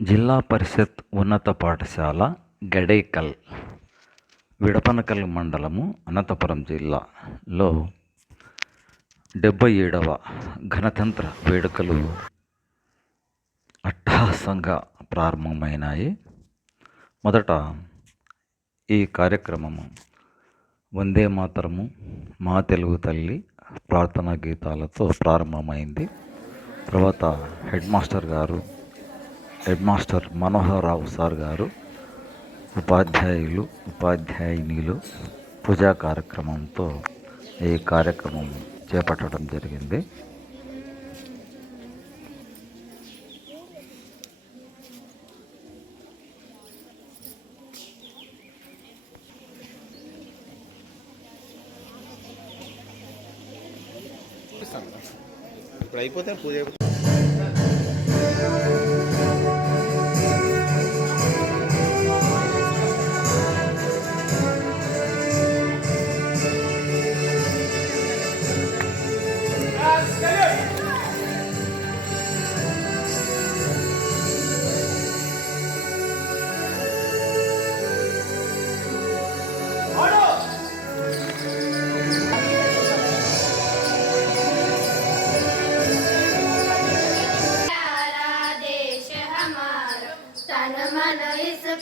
జిల్లా పరిషత్ ఉన్నత పాఠశాల గడేకల్, విడపనకల్ మండలము, అనంతపురం జిల్లాలో 77వ గణతంత్ర వేడుకలు అట్టహాసంగా ప్రారంభమైనాయి. మొదట ఈ కార్యక్రమము వందే మాతరము, మా తెలుగు తల్లి ప్రార్థనా గీతాలతో ప్రారంభమైంది. తర్వాత హెడ్ మాస్టర్ మనోహర్ రావు సార్ గారు, ఉపాధ్యాయునిలు పూజా కార్యక్రమంతో ఈ కార్యక్రమం చేపట్టడం జరిగింది. ఇప్పుడు అయిపోతే పూజ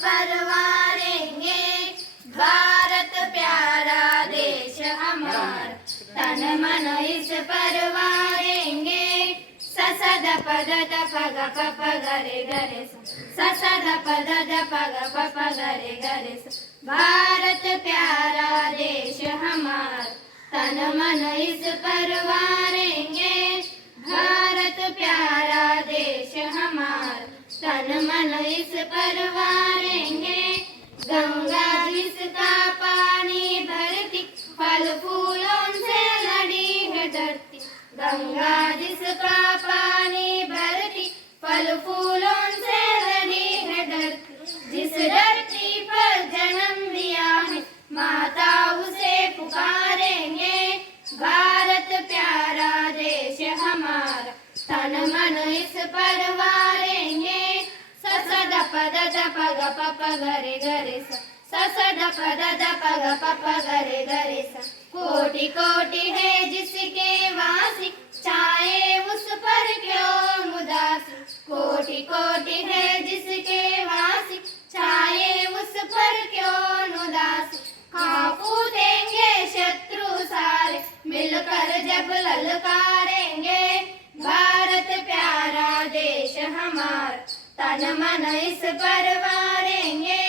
परवारेंगे। भारत प्यारा देश हमारा, तन मन इस परवारेंगे। ससद पद पग पप गरे गरे, ससद पद पग पप गरे गरे। भारत प्यारा देश हमारा, तन मन इस परवारेंगे। भारत प्यारा देश हमारा, तन मन इस परवारेंगे। गंगा जिसका पानी भरती, फल फूलों से लड़ी है धरती। गंगा जिसका पानी भरती, फल फूलों से लड़ी है धरती। जिस धरती पर जन्म लिया है माता उसे पुकारेंगे। भारत प्यारा देश हमारा, तन मन इस परवारेंगे। ससद पद पग पप गरे गरे सा, ससद पद पग पप गरे गरे सा। कोटि कोटि है जिसके वासी, चाहे उस पर क्यों उदासी। कोटि कोटि है जिसके वासी, चाहे उस पर क्यों उदासी। काफू देंगे शत्रु सारे, मिलकर जब ललकारेंगे। भारत प्यारा देश हमारा, तन मन इस परवारेंगे।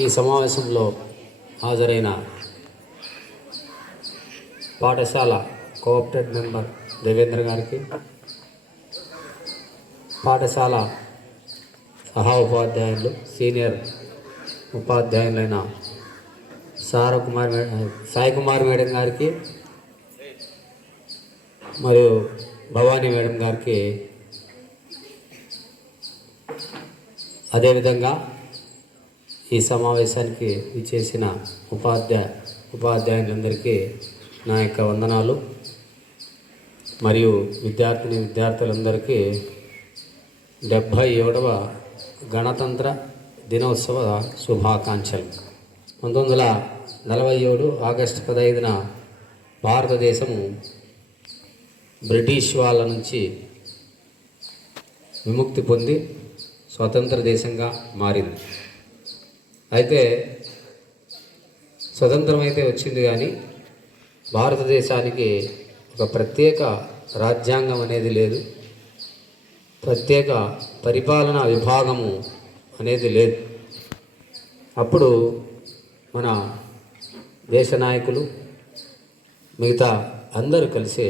ఈ సమావేశంలో హాజరైన పాఠశాల కోఆప్టెడ్ మెంబర్ దేవేంద్ర గారికి, పాఠశాల సహా ఉపాధ్యాయులు, సీనియర్ ఉపాధ్యాయులైన సాయి కుమార్ మేడం గారికి మరియు భవానీ మేడం గారికి, అదేవిధంగా ఈ సమావేశానికి ఇచ్చేసిన ఉపాధ్యాయులందరికీ నా యొక్క వందనాలు. మరియు విద్యార్థులందరికీ 77వ గణతంత్ర దినోత్సవ శుభాకాంక్షలు. 1947 ఆగస్టు 15న భారతదేశము బ్రిటిష్ వాళ్ళ నుంచి విముక్తి పొంది స్వతంత్ర దేశంగా మారింది. అయితే స్వతంత్రం అయితే వచ్చింది, కానీ భారతదేశానికి ఒక ప్రత్యేక రాజ్యాంగం అనేది లేదు, ప్రత్యేక పరిపాలనా విభాగము అనేది లేదు. అప్పుడు మన దేశ నాయకులు మిగతా అందరూ కలిసి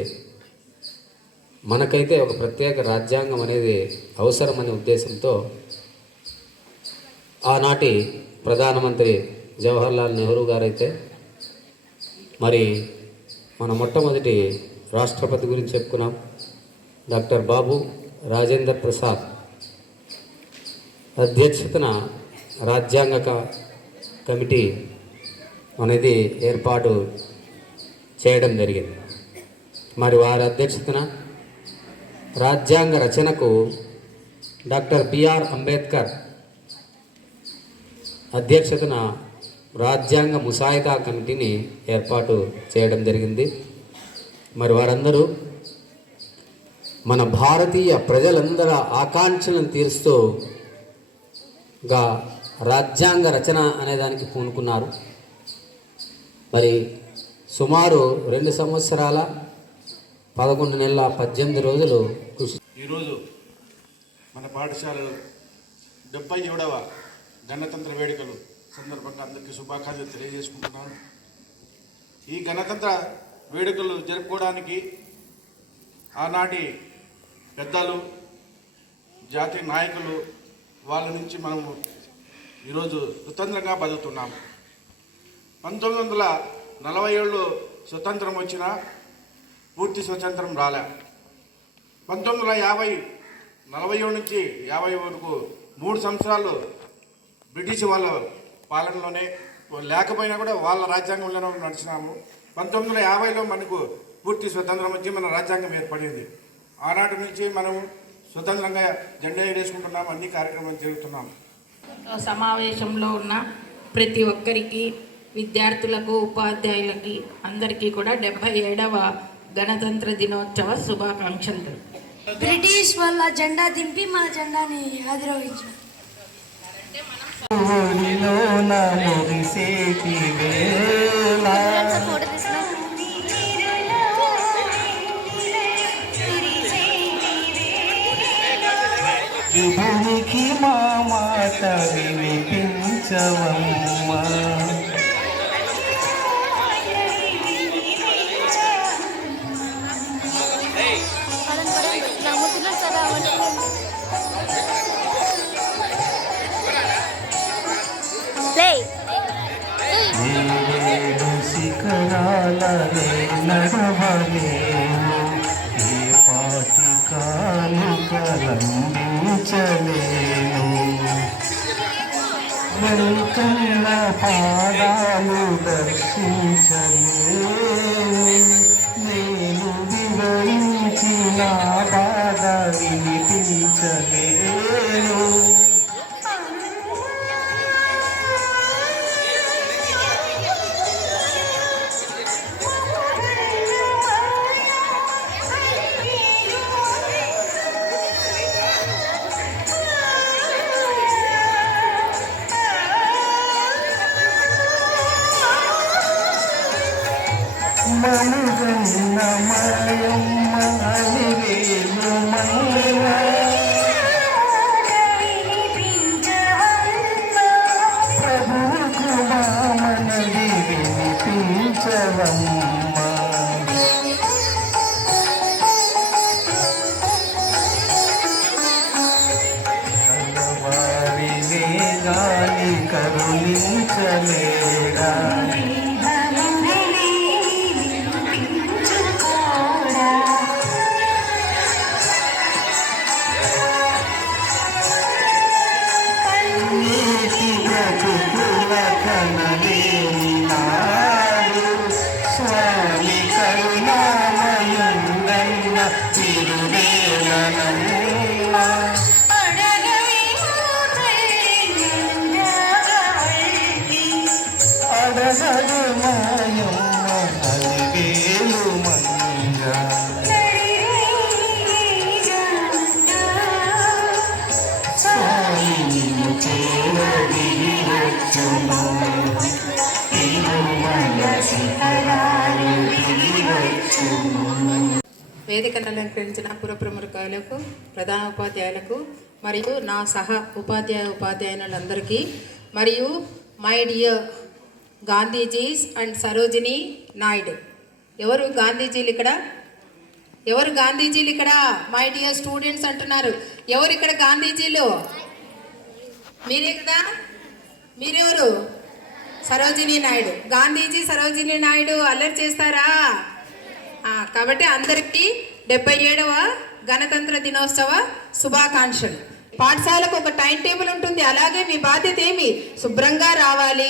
మనకైతే ఒక ప్రత్యేక రాజ్యాంగం అనేది అవసరమనే ఉద్దేశంతో ఆనాటి ప్రధానమంత్రి జవహర్లాల్ నెహ్రూ గారైతే మరి మన మొట్టమొదటి రాష్ట్రపతి గురించి చెప్పుకున్నాం, డాక్టర్ బాబు రాజేంద్ర ప్రసాద్ అధ్యక్షతన రాజ్యాంగ కమిటీ అనేది ఏర్పాటు చేయడం జరిగింది. మరి వారి అధ్యక్షతన రాజ్యాంగ రచనకు డాక్టర్ బిఆర్ అంబేద్కర్ అధ్యక్షతన రాజ్యాంగ ముసాయిదా కమిటీని ఏర్పాటు చేయడం జరిగింది. మరి వారందరూ మన భారతీయ ప్రజలందరి ఆకాంక్షలను తీరుస్తూ రాజ్యాంగ రచన అనేదానికి పూనుకున్నారు. మరి సుమారు 2 సంవత్సరాల 11 నెలల 18 రోజులు కృషి. ఈరోజు మన పాఠశాలలో 77వ గణతంత్ర వేడుకలు సందర్భంగా అందరికీ శుభాకాంక్షలు తెలియజేసుకుంటున్నాను. ఈ గణతంత్ర వేడుకలు జరుపుకోవడానికి ఆనాటి పెద్దలు, జాతీయ నాయకులు వాళ్ళ నుంచి మనము ఈరోజు స్వతంత్రంగా బతుకుతున్నాము. 1947లో స్వతంత్రం వచ్చినా పూర్తి స్వతంత్రం రాలే. 1947 నుంచి 50 వరకు 3 సంవత్సరాలు బ్రిటిష్ వాళ్ళ పాలనలోనే లేకపోయినా కూడా వాళ్ళ రాజ్యాంగంలోనే నడిచినాము. 1950లో మనకు పూర్తి స్వతంత్రం వచ్చి మన రాజ్యాంగం ఏర్పడింది. ఆనాటి నుంచి మనము స్వతంత్రంగా జెండా ఎగరేసుకుంటున్నాము, అన్ని కార్యక్రమాలు జరుగుతున్నాము. సమావేశంలో ఉన్న ప్రతి ఒక్కరికి, విద్యార్థులకు, ఉపాధ్యాయులకి అందరికీ కూడా 77వ గణతంత్ర దినోత్సవ శుభాకాంక్షలు. బ్రిటిష్ వాళ్ళ జెండా దింపి మన జెండాని ఆవిర్భవించారు. విభునికి మా మాట వినిపించవమ్మా, ఏడు శిఖరాలనే నడవలేను, ఏ పాటి కానుకలందించలేను, వెల్కన్న పాదాలు దర్శించలేను, నేను వివరించిన బాధ వినిపించలేను. మనుగన్న మాయమ్మ అలివేలు మయ్య, ప్రభువుకు మామనది వినిపించవమ్మ, కలవారినే గాని కరుణించలేడా, స్వామి కరుణామయుందైన తిరువేలనమ్మ, అడగడు వేదికను అలంకరించిన పురప్రముఖులకు, ప్రధాన ఉపాధ్యాయులకు మరియు నా సహా ఉపాధ్యాయులందరికీ మరియు my dear Gandhiji's and Sarojini Naidu. ఎవరు గాంధీజీలు ఇక్కడ? ఎవరు గాంధీజీలు ఇక్కడ? మై డియర్ స్టూడెంట్స్ అంటున్నారు. ఎవరు ఇక్కడ గాంధీజీలు? మీరే కదా? మీరెవరు? సరోజిని నాయుడు. గాంధీజీ సరోజిని నాయుడు అల్లరి చేస్తారా? కాబట్టి అందరికీ 77వ గణతంత్ర దినోత్సవ శుభాకాంక్షలు. పాఠశాలకు ఒక టైం టేబుల్ ఉంటుంది. అలాగే మీ బాధ్యత ఏమి? శుభ్రంగా రావాలి,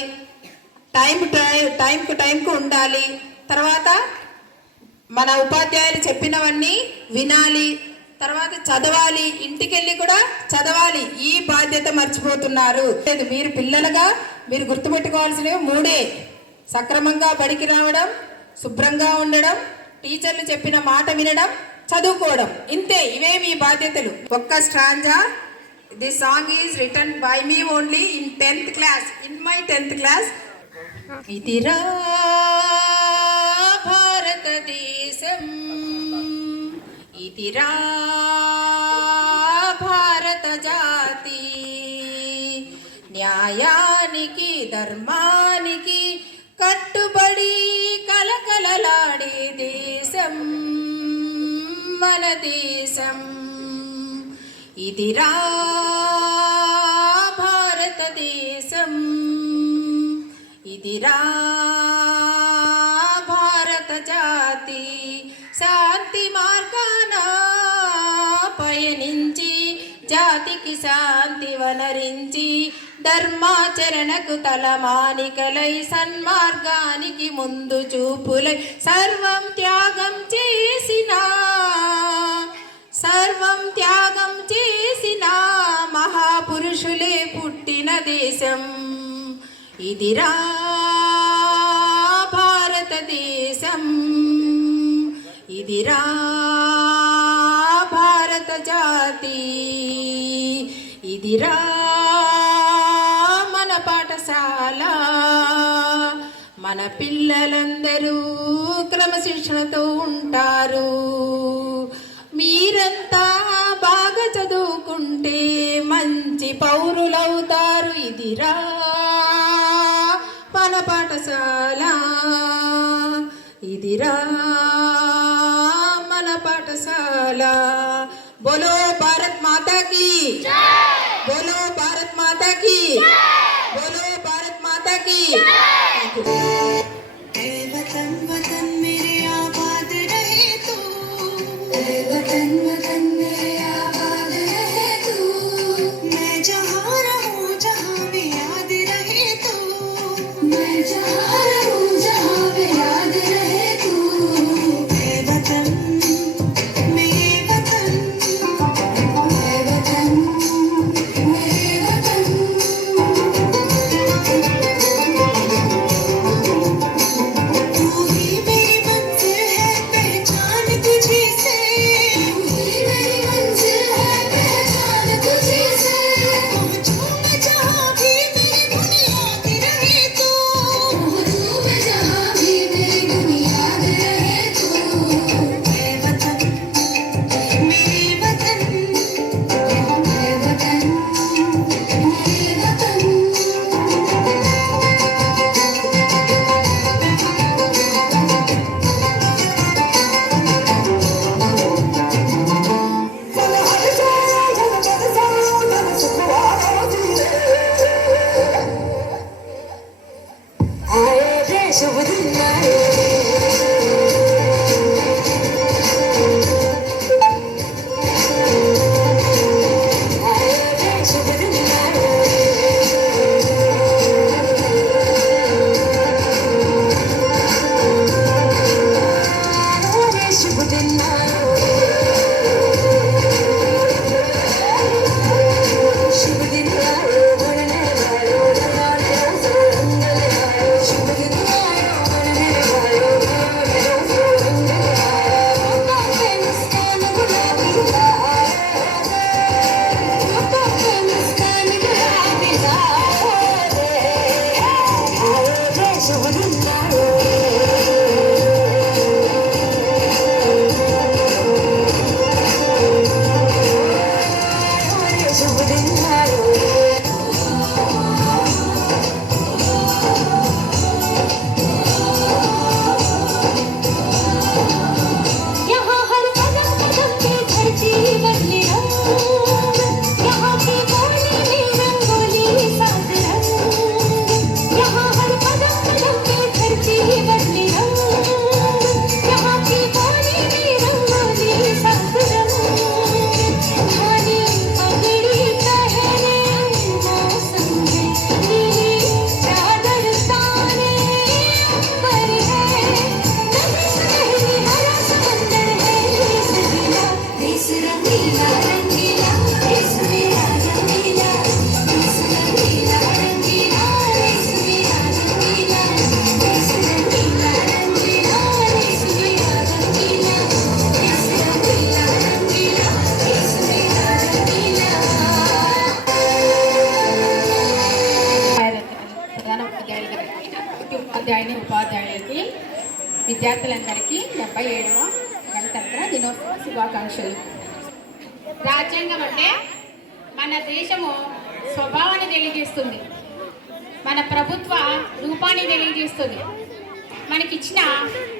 టైంకు ఉండాలి. తర్వాత మన ఉపాధ్యాయులు చెప్పినవన్నీ వినాలి, తర్వాత చదవాలి, ఇంటికెళ్ళి కూడా చదవాలి. ఈ బాధ్యత మర్చిపోతున్నారు. మీరు పిల్లలుగా మీరు గుర్తుపెట్టుకోవాల్సినవి 3: సక్రమంగా బడికి రావడం, శుభ్రంగా ఉండడం, టీచర్లు చెప్పిన మాట వినడం, చదువుకోవడం. ఇంతే, ఇవే మీ బాధ్యతలు. ఒక్క Strandja. This song is written by me only in 10th class, in my 10th class. ఇదిరా భారతదేశం, ఇదిరా భారత జాతి, న్యాయానికి ధర్మానికి కట్టుబడి కలకలలాడే దేశం మన దేశం. ఇదిరా భారతదేశం, ఇదిరా భారత జాతి. శాంతి మార్గాన పయనించి జాతికి శాంతి వనరించి, ధర్మాచరణకు తలమానికలై సన్మార్గానికి ముందు చూపులై సర్వం త్యాగం చేసిన మహాపురుషులే పుట్టిన దేశం. ఇదిరా భారతదేశం, ఇదిరా భారత జాతి, ఇదిరా మన పాఠశాల. మన పిల్లలందరూ క్రమశిక్షణతో ఉంటారు. మీరంతా బాగా చదువుకుంటే మంచి పౌరులవుతారు. ఇదిరా మన పాఠశాల, ఇదిరా మన పాఠశాల. బోలో భారత్ మాతా కీ, బోలో భారత్ మాతా కీ, బోలో భారత్ మాతా కీ. वतन वतन मेरे आबाद रहे तू, वतन वतन मेरे आबाद रहे तू, मैं जहाँ रहूँ जहाँ भी याद रहे तू, मैं जहाँ रहूँ जहाँ भी याद रहे तू. मेरे वतन, मेरे वतन, मेरे वतन, मेरे वतन. 77వ గణతంత్ర దినోత్సవ శుభాకాంక్షలు. రాజ్యాంగం అంటే మన దేశము స్వభావాన్ని తెలియజేస్తుంది, మన ప్రభుత్వ రూపాన్ని తెలియజేస్తుంది, మనకిచ్చిన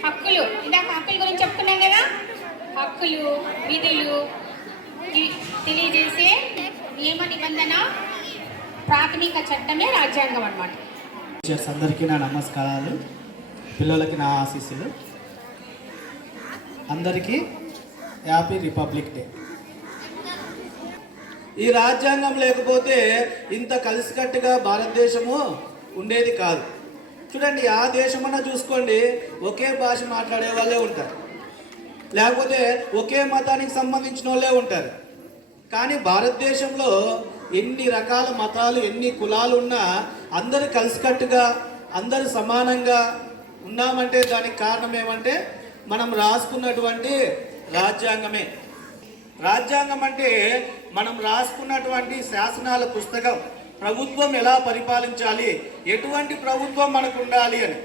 హక్కులు, ఇందాక హక్కుల గురించి చెప్పుకున్నాం కదా, హక్కులు విధులు ఇవి తెలియజేసే నియమ నిబంధన ప్రాథమిక చట్టమే రాజ్యాంగం అన్నమాట. టీచర్స్ అందరికీ నా నమస్కారాలు, పిల్లలకి నా ఆశీస్సులు. అందరికీ హ్యాపీ రిపబ్లిక్ డే. ఈ రాజ్యాంగం లేకపోతే ఇంత కలిసికట్టుగా భారతదేశము ఉండేది కాదు. చూడండి, ఆ దేశమన్నా చూసుకోండి, ఒకే భాష మాట్లాడే వాళ్ళే ఉంటారు, లేకపోతే ఒకే మతానికి సంబంధించిన వాళ్ళే ఉంటారు. కానీ భారతదేశంలో ఎన్ని రకాల మతాలు, ఎన్ని కులాలు ఉన్నా అందరు కలిసికట్టుగా, అందరు సమానంగా ఉన్నామంటే దానికి కారణం ఏమంటే మనం రాసుకున్నటువంటి రాజ్యాంగమే. రాజ్యాంగం అంటే మనం రాసుకున్నటువంటి శాసనాల పుస్తకం. ప్రభుత్వం ఎలా పరిపాలించాలి, ఎటువంటి ప్రభుత్వం మనకు ఉండాలి అని.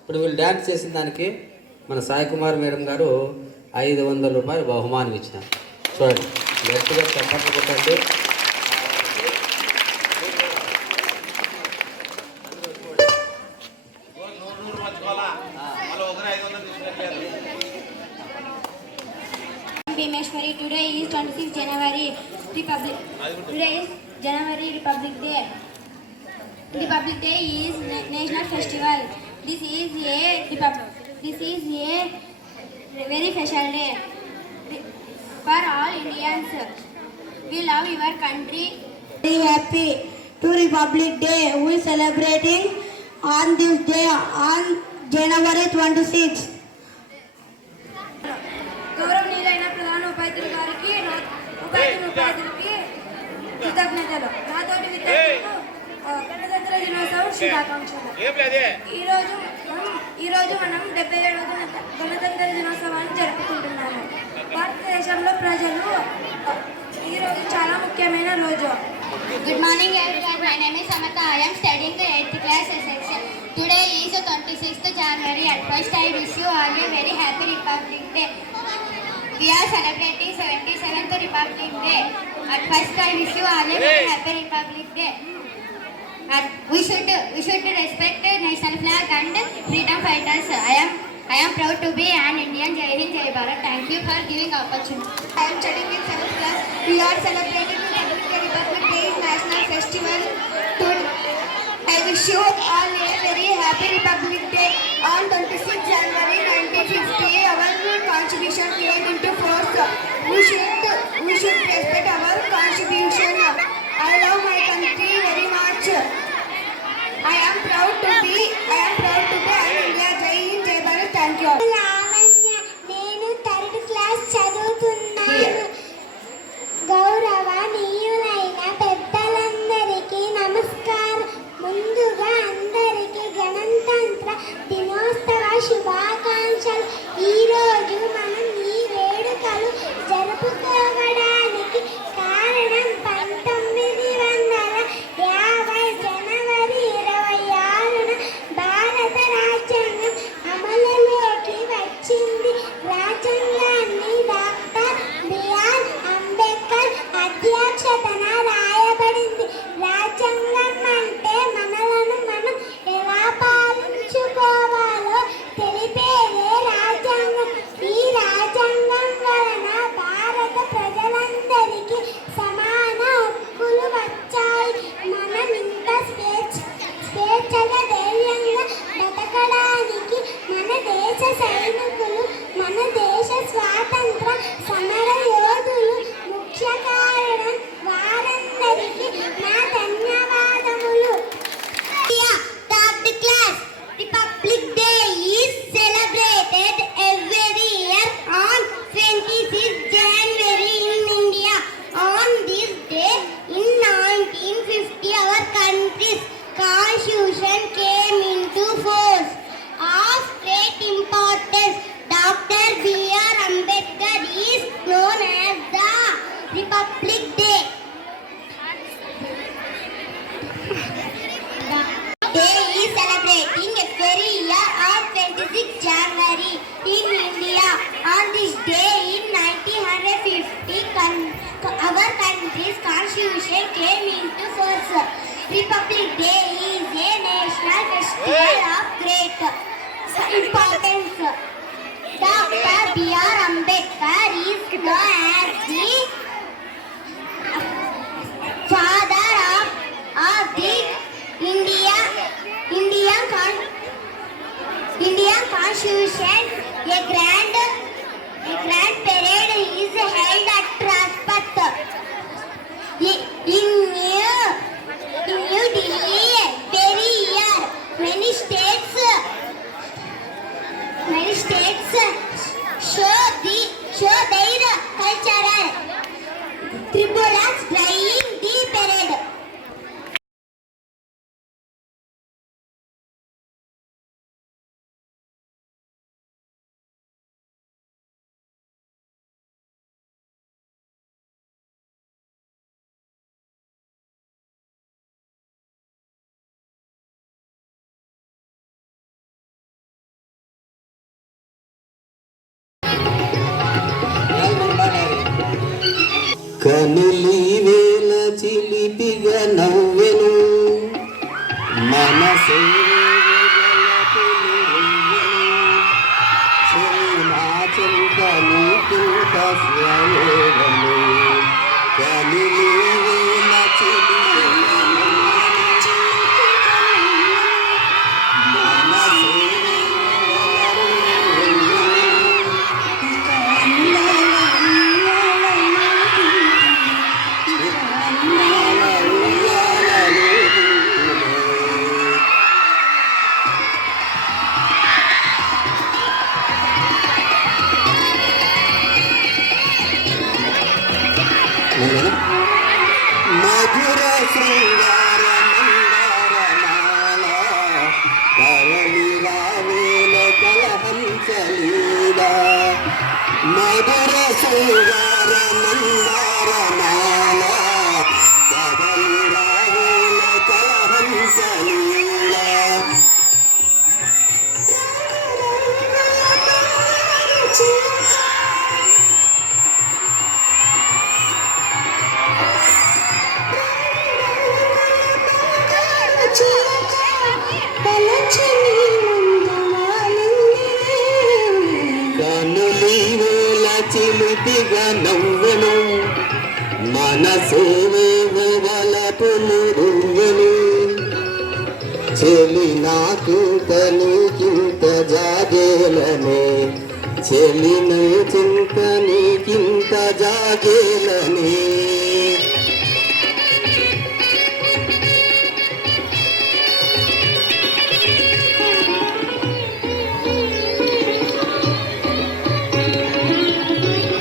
ఇప్పుడు వీళ్ళు డ్యాన్స్ చేసిన దానికి మన సాయి కుమార్ మేడం గారు 500 రూపాయలు బహుమానం ఇచ్చినారు. చూడండి, గట్టిగా చప్పట్లు కొట్టండి. Bhimeshwari, today is 26 January, Today is January Republic Day. Republic Day is national festival. This is a very special day for all Indians. We love your country. Very happy to Republic Day. We celebrating on this day on January 26. గౌరవనీయులైన ప్రధాన ఉపాధ్యాయులు గారికి ఉపాధ్యాయులకి కృతజ్ఞతలు. నాతోటి విద్యార్థులకు గణతంత్ర దినోత్సవం శుభాకాంక్షలు. ఈరోజు మనం 77వ గణతంత్ర దినోత్సవాన్ని జరుపుకుంటున్నాము. భారతదేశంలో ప్రజలు ఈరోజు చాలా ముఖ్యమైన రోజు. Good morning everyone. My name is Samata. I am studying the 8th class section. Today is the 26th January. At first I wish you all a very happy Republic Day. We are celebrating 77th Republic Day. At first I wish you all a very happy Republic Day. We should respect the national flag and freedom fighters. I am proud to be an Indian. Jai Hind, Jai Bharat. Thank you for giving opportunity. I am studying in 7th class. We are celebrating the Republic Day national festival. I wish you all a very happy Republic Day. On 26 January 1950, our Constitution came into force. We should respect our Constitution. Constitution came into force. Republic Day is a national festival of great importance. Dr. B.R. Ambedkar is known as the father of the Indian Constitution. A grand parade is held at Rajpath in New Delhi every year. Many states show their cultural tributes during the parade. కనులి వేల చిలిపిగా నవ్వెను మనసే చెంతను కింత స్వయము కనులి వేల చిలిపిగా మనసే మధుర శృంగార మందారమాల కరళి రావేల కలహంసలీల మధుర శృంగార మందారమాల కరళి రావేల కలహంసలీల కనులి వేల చిలిపిగా నవ్వెను మనసేవేవో వలపులు రువ్వెను చెలి నాకు తనకింత జాగేలనే చెలిను చింత నీకింత జాగేలనే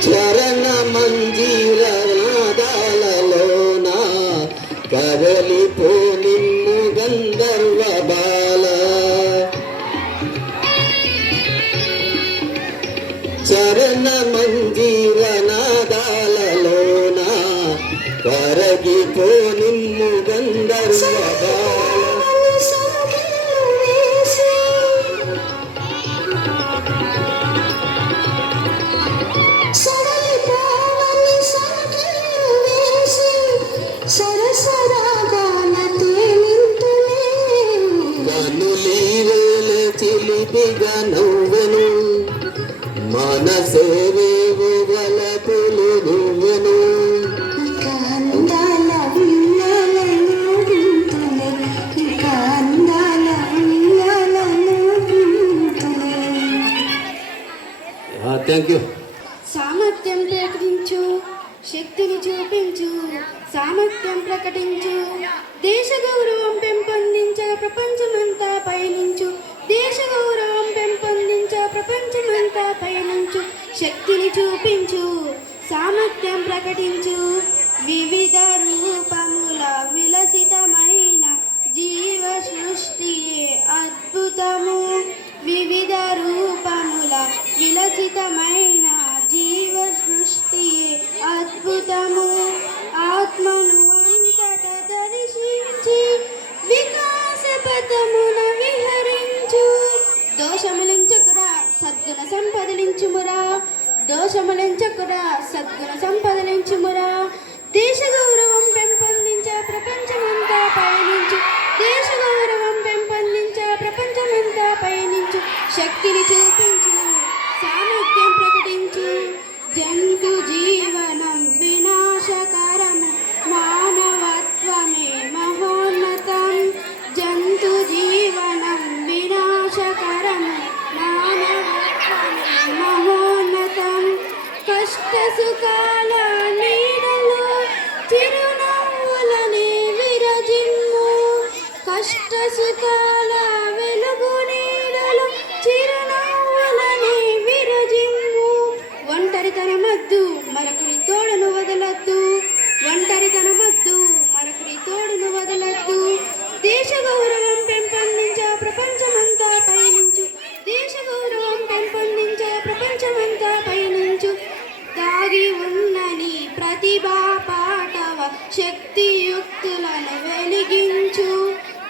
చరణ మంజీర నాదాలలోన కదలిపో నిన్ను గంధర్వ బాల చరణ మంజీర నాదాలలోన కరగిపో నిన్ను గంధర్వ బాల కనులి వేల చిలిపిగా నవ్వెను మనసేవేవో వలపులు రువ్వెను థ్యాంక్ యూ. సామర్థ్యం ప్రకటించు, శక్తిని చూపించు, సామర్థ్యం ప్రకటించు, దేశ గౌరవం పెంపొందించ ప్రపంచమంతా పయనించు, దేశ గౌరవం పెంపొందించ ప్రపంచమంతా పయనించు, శక్తిని చూపించు, సామర్థ్యం ప్రకటించు, వివిధ రూపముల విలసితమైన జీవ సృష్టియే అద్భుతము, వివిధ రూపముల విలసితమైన జీవ సృష్టియే అద్భుతము, ఆత్మను అంతట దర్శించి వికాస పథమున విహరించు, దోషములించకురా సద్గుణ సంపదలించుమురా, దోషములించకురా సద్గుణ సంపదలించుమురా, దేశ గౌరవం పెంపొందించే ప్రపంచమంతా పయనించు దేశ గౌరవం పెంపొందించే ప్రపంచమంతా పయనించు శక్తిని చూపించు సామర్థ్యం ప్రకటించు జంతు జీవనం వినాశకరము మానవత్వమే మహోన్నతం జంతు జీవనం వినాశకరము మానవత్వమే మహోన్నతం కష్ట సుఖాల నీడలో చిరునవ్వులని విరజిమ్ము కష్ట సుఖాల వెలుగు నీడలో చిరునవ్వులని విరజిమ్ము ఒంటరితనమద్దు మరొకరి తోడును వదలొద్దు ఒంటరితనమద్దు మరొకరి తోడును వదలొద్దు దేశ గౌరవం పెంపొందించే ప్రపంచమంతా పయనించు దేశ గౌరవం పెంపొందించే ప్రపంచమంతా పయనించు దాగి ఉన్నని ప్రతిభా పాటవ శక్తియుక్తులను వెలిగించు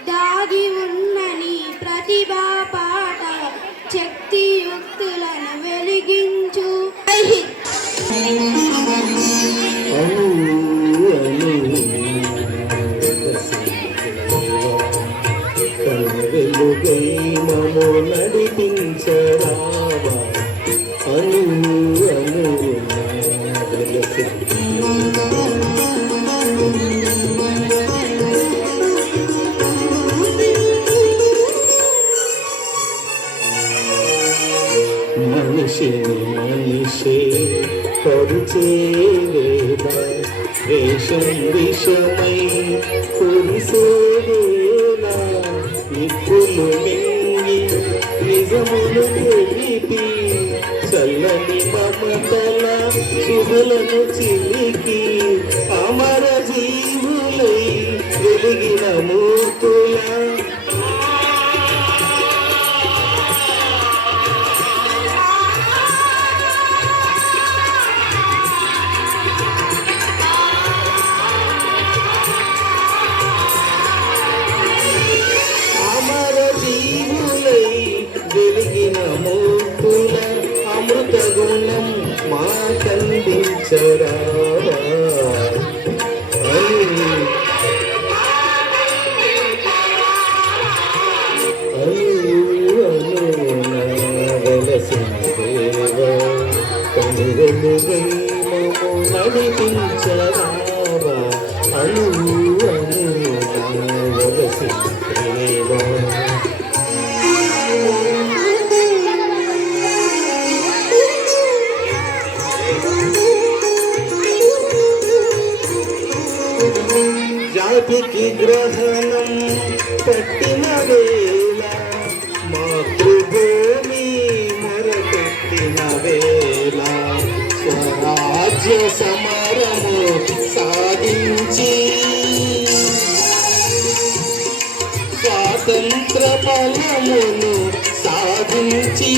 దాగి ఉన్నని ప్రతిభా పాటవ శక్తియుక్తులను వెలిగించు జై హింద్. నడిపించరావా అను అను మనిషిని మనిషే పరిచేవేదా వేషం విషమై కురిసేవేలా నిప్పులు మింగి నిజములు తెలిపి చల్లని మమతల శుభలను చిలికి అమర జీవులై వెలిగిన మూర్తుల అమృత గుణం మా కందించరావా నడిపించరావా అను అను వలసిన దేవా జాతికి గ్రహణం పట్టిన వేళ మాతృభూమి మొరపెట్టిన వేళ స్వరాజ్య సమరము సాధించి స్వాతంత్ర ఫలమును సాధించి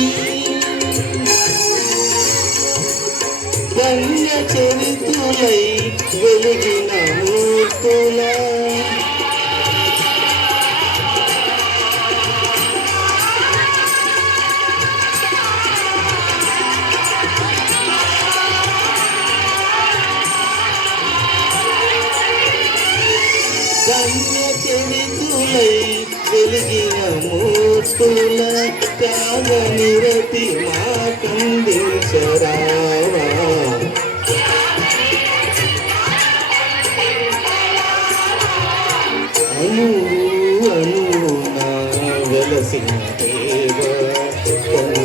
ధన్య చరితులై వెలిగిన మూర్తుల ధన్య చరితులై వెలిగిన మూర్తుల త్యాగ నిరతి మా కందించరావా అను అను నా వెలసిన దేవా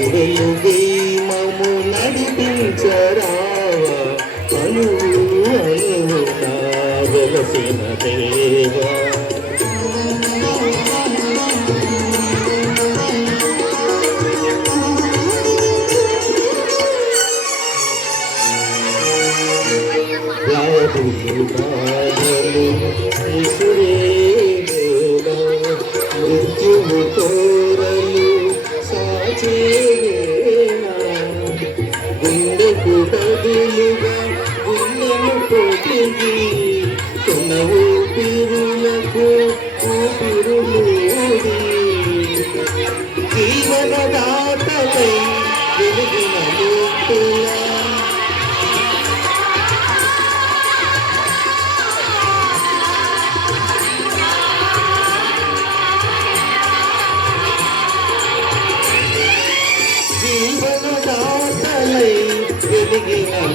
వెలుగై మము నడిపించరావా అను అను నా వెలసిన దేవా మృత్యువు కోరలు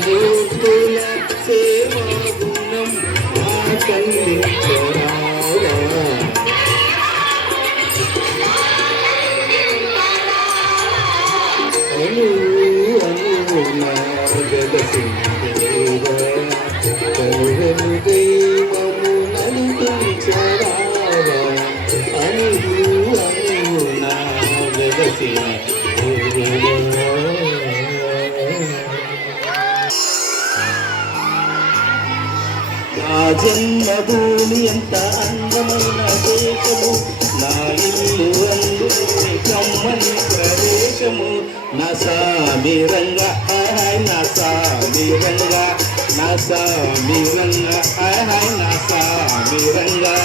మూర్తుల సేవాగుణం ఆచరించరావా అను అనునా వెలసిన దేవా కనుగను దైవము నలుగుంచరావా అను అనునా వెలసిన దేవా. నా జన్మభూమి ఎంత అందమైన దేశము, నా ఇల్లు అందులోని కమ్మని ప్రదేశము. నా సామిరంగా హాయ్ నా సామిరంగా, నా సామిరంగా హాయ్ నా సామిరంగా.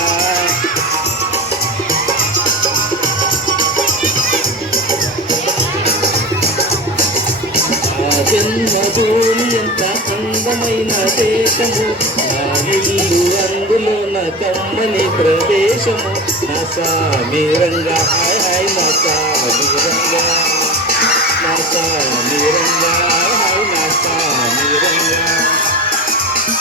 నా జన్మభూమి ఎంత అందమైన దేశము, నా ఇల్లు అందులో నా కమ్మని ప్రదేశము. నా సామిరంగా హాయ్ నా సామిరంగా, నా సామిరంగా హాయ్ నా సామిరంగా.